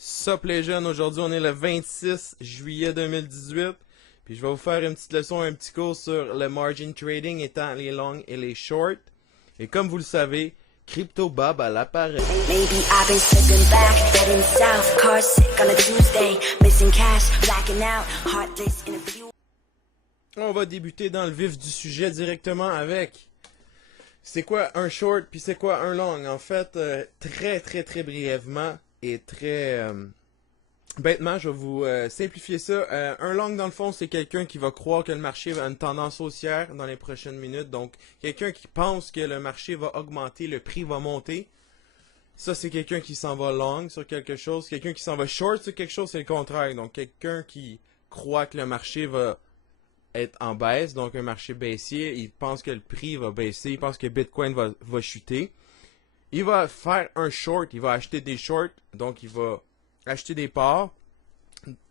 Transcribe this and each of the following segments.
Sup les jeunes, aujourd'hui on est le 26 juillet 2018, puis je vais vous faire une petite leçon, un petit cours sur le margin trading étant les longs et les shorts. Et comme vous le savez, Crypto Bob à l'appareil. Maybe I've been slipping back, heading south, car sick on a Tuesday, missing cash, blacking out, heartless in a few. On va débuter dans le vif du sujet directement avec c'est quoi un short puis c'est quoi un long. En fait, très brièvement et très bêtement, je vais vous simplifier ça. Un long dans le fond, c'est quelqu'un qui va croire que le marché a une tendance haussière dans les prochaines minutes. Donc, quelqu'un qui pense que le marché va augmenter, le prix va monter. Ça, c'est quelqu'un qui s'en va long sur quelque chose. Quelqu'un qui s'en va short sur quelque chose, c'est le contraire. Donc, quelqu'un qui croit que le marché va être en baisse, donc un marché baissier, il pense que le prix va baisser, il pense que Bitcoin va chuter. Il va faire un short, il va acheter des shorts, donc il va acheter des parts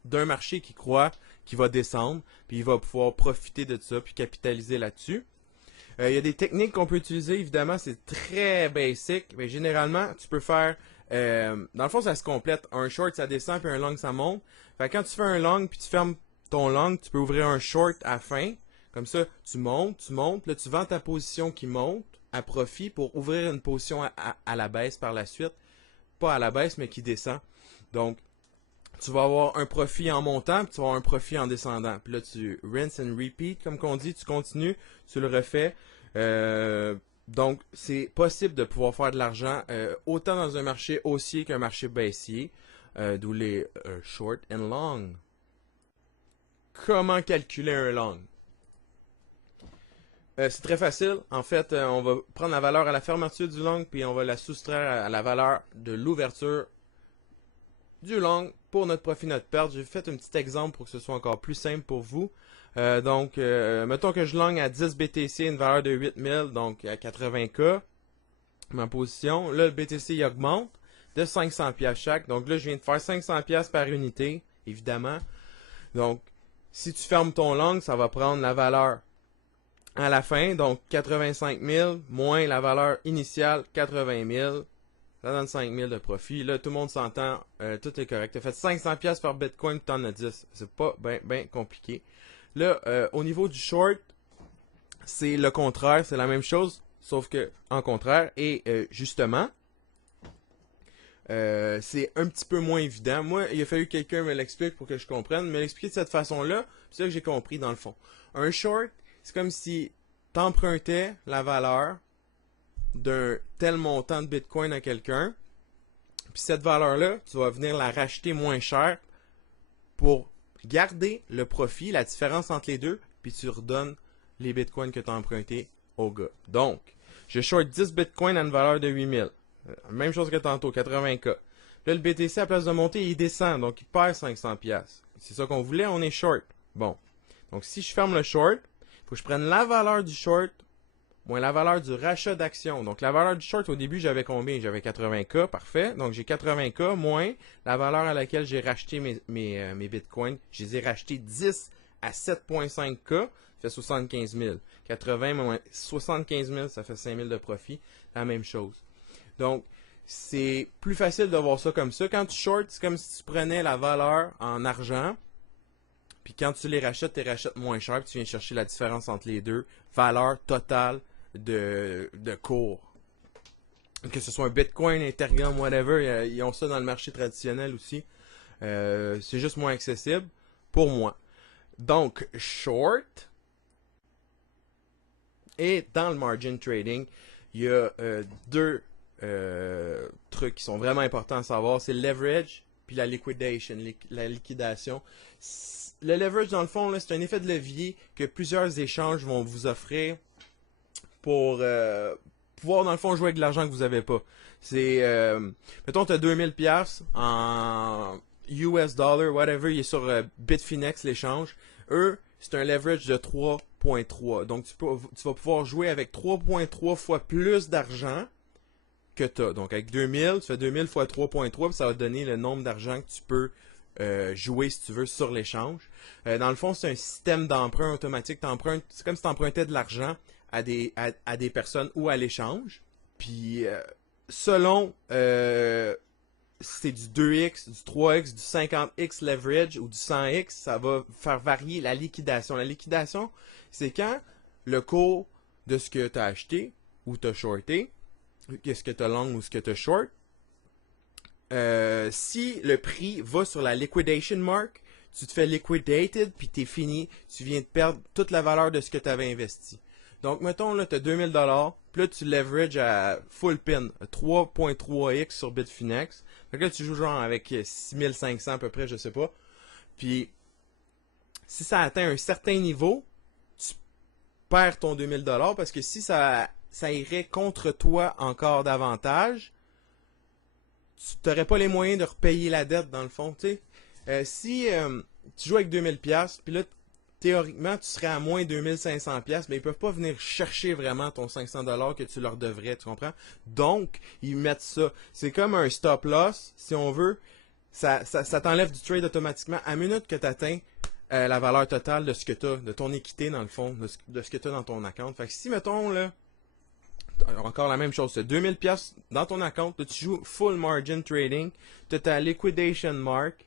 d'un marché qui croit qu'il va descendre, puis il va pouvoir profiter de ça, puis capitaliser là-dessus. Il y a des techniques qu'on peut utiliser, évidemment, c'est très basic, mais généralement, tu peux faire, dans le fond, ça se complète. Un short, ça descend, puis un long, ça monte. Fait que quand tu fais un long, puis tu fermes ton long, tu peux ouvrir un short à la fin. Comme ça, tu montes, là, tu vends ta position qui monte à profit pour ouvrir une position à la baisse par la suite. Pas à la baisse, mais qui descend. Donc, tu vas avoir un profit en montant, puis tu vas avoir un profit en descendant. Puis là, tu rinse and repeat, comme qu'on dit, tu continues, tu le refais. Donc, c'est possible de pouvoir faire de l'argent autant dans un marché haussier qu'un marché baissier, d'où les short and long. Comment calculer un long? C'est très facile. En fait, on va prendre la valeur à la fermeture du long, puis on va la soustraire à la valeur de l'ouverture du long pour notre profit, notre perte. J'ai fait un petit exemple pour que ce soit encore plus simple pour vous. Mettons que je long à 10 BTC, une valeur de 8000, donc à 80K, ma position. Là, le BTC, il augmente de 500$ chaque. Donc là, je viens de faire 500$ par unité, évidemment. Donc, si tu fermes ton long, ça va prendre la valeur à la fin, donc 85 000 moins la valeur initiale 80 000, ça donne 5 000 de profit. Là, tout le monde s'entend, tout est correct. Tu as fait 500$ par Bitcoin, tu en as 10. C'est pas bien compliqué. Là, au niveau du short, c'est le contraire, c'est la même chose, sauf que en contraire. Et justement, c'est un petit peu moins évident. Moi, il a fallu que quelqu'un me l'explique pour que je comprenne. Mais l'expliquer de cette façon-là, c'est ça que j'ai compris dans le fond. Un short, c'est comme si tu empruntais la valeur d'un tel montant de Bitcoin à quelqu'un. Puis cette valeur-là, tu vas venir la racheter moins cher pour garder le profit, la différence entre les deux, puis tu redonnes les Bitcoins que tu as empruntés au gars. Donc, je short 10 Bitcoins à une valeur de 8000. Même chose que tantôt, 80K. Là, le BTC, à place de monter, il descend, donc il perd 500$. C'est ça qu'on voulait, on est short. Bon. Donc, si je ferme le short, il faut que je prenne la valeur du short moins la valeur du rachat d'actions. Donc, la valeur du short, au début, j'avais combien? J'avais 80K, parfait. Donc, j'ai 80K moins la valeur à laquelle j'ai racheté mes bitcoins. Je les ai rachetés 10 à 7,5K, ça fait 75 000. 80 moins 75 000, ça fait 5 000 de profit. La même chose. Donc, c'est plus facile de voir ça comme ça. Quand tu short, c'est comme si tu prenais la valeur en argent. Puis quand tu les rachètes, tu les rachètes moins cher. Puis tu viens chercher la différence entre les deux. Valeur totale de cours. Que ce soit un Bitcoin, Ethereum, whatever. Ils ont ça dans le marché traditionnel aussi. C'est juste moins accessible pour moi. Donc, short. Et dans le margin trading, il y a deux trucs qui sont vraiment importants à savoir. C'est le leverage puis la liquidation, la liquidation. Le leverage, dans le fond, c'est un effet de levier que plusieurs échanges vont vous offrir pour pouvoir, dans le fond, jouer avec de l'argent que vous n'avez pas. C'est, mettons, tu as 2000$ en US dollar, whatever, il est sur Bitfinex, l'échange. Eux, c'est un leverage de 3.3. Donc, tu vas pouvoir jouer avec 3.3 fois plus d'argent que tu as. Donc, avec 2000, tu fais 2000 fois 3.3, puis ça va te donner le nombre d'argent que tu peux jouer, si tu veux, sur l'échange. Dans le fond, c'est un système d'emprunt automatique. C'est comme si tu empruntais de l'argent à des personnes ou à l'échange. Puis, selon si c'est du 2x, du 3x, du 50x leverage ou du 100x, ça va faire varier la liquidation. La liquidation, c'est quand le cours de ce que tu as acheté ou tu as shorté, ce que tu as long ou ce que tu as short, si le prix va sur la liquidation mark, tu te fais liquidated puis t'es fini, tu viens de perdre toute la valeur de ce que tu avais investi. Donc, mettons, là, tu as 2000$, puis là, tu leverages à full pin, 3.3x sur Bitfinex. Fait que là, tu joues genre avec 6500 à peu près, je sais pas. Puis, si ça atteint un certain niveau, tu perds ton 2000$, parce que si ça irait contre toi encore davantage, tu n'aurais pas les moyens de repayer la dette, dans le fond, tu sais. Si tu joues avec 2000$, puis là, théoriquement, tu serais à moins 2500$, mais ils peuvent pas venir chercher vraiment ton 500$ que tu leur devrais, tu comprends? Donc, ils mettent ça. C'est comme un stop loss, si on veut. Ça t'enlève du trade automatiquement à minute que tu atteins la valeur totale de ce que tu as, de ton équité dans le fond, de ce que tu as dans ton account. Fait que si, mettons, là, encore la même chose, tu as 2000$ dans ton account, là, tu joues full margin trading, tu as ta liquidation mark,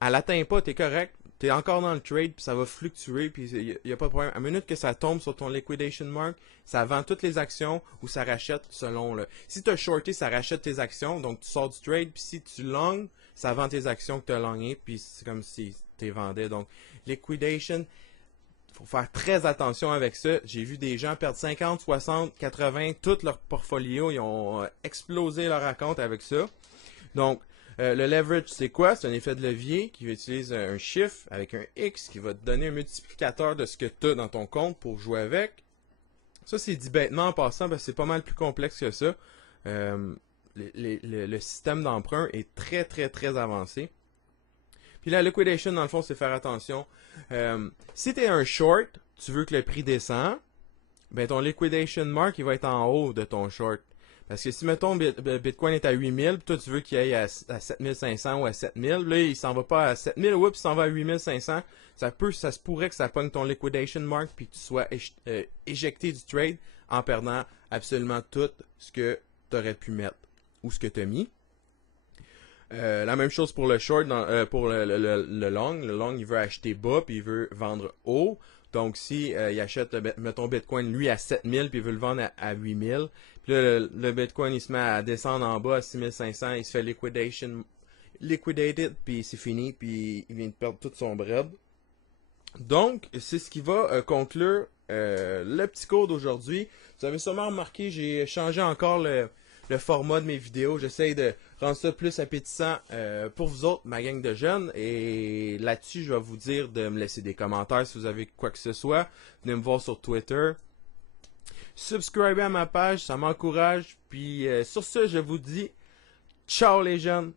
elle atteint pas, tu es correct, tu es encore dans le trade, puis ça va fluctuer, puis il n'y a pas de problème. À minute que ça tombe sur ton liquidation mark, ça vend toutes les actions ou ça rachète selon le... Si tu as shorté, ça rachète tes actions, donc tu sors du trade, puis si tu long, ça vend tes actions que tu as longées, puis c'est comme si tu vendais. Donc, liquidation, il faut faire très attention avec ça. J'ai vu des gens perdre 50, 60, 80, tout leur portfolio, ils ont explosé leur account avec ça. Donc, le leverage, c'est quoi? C'est un effet de levier qui utilise un chiffre avec un X qui va te donner un multiplicateur de ce que tu as dans ton compte pour jouer avec. Ça, c'est dit bêtement en passant, parce que c'est pas mal plus complexe que ça. Le système d'emprunt est très, très, très avancé. Puis la liquidation, dans le fond, c'est faire attention. Si tu es un short, tu veux que le prix descend, ben ton liquidation mark, il va être en haut de ton short. Parce que si, mettons, Bitcoin est à 8000, puis toi, tu veux qu'il aille à 7500 ou à 7000, là, il s'en va pas à 7000, oups, il s'en va à 8500, ça se pourrait que ça pogne ton liquidation mark, puis que tu sois éjecté du trade en perdant absolument tout ce que tu aurais pu mettre ou ce que tu as mis. La même chose pour le short, pour le long. Le long, il veut acheter bas, puis il veut vendre haut. Donc, si il achète, mettons, Bitcoin, lui, à 7000, puis il veut le vendre à 8000, puis là, le Bitcoin, il se met à descendre en bas à 6500, il se fait liquidated, puis c'est fini, puis il vient de perdre tout son bread. Donc, c'est ce qui va conclure le petit cours d'aujourd'hui. Vous avez sûrement remarqué, j'ai changé encore le format de mes vidéos. J'essaye de rendre ça plus appétissant pour vous autres, ma gang de jeunes. Et là-dessus, je vais vous dire de me laisser des commentaires si vous avez quoi que ce soit. Venez me voir sur Twitter. Subscribez à ma page, ça m'encourage. Puis sur ce, je vous dis ciao les jeunes.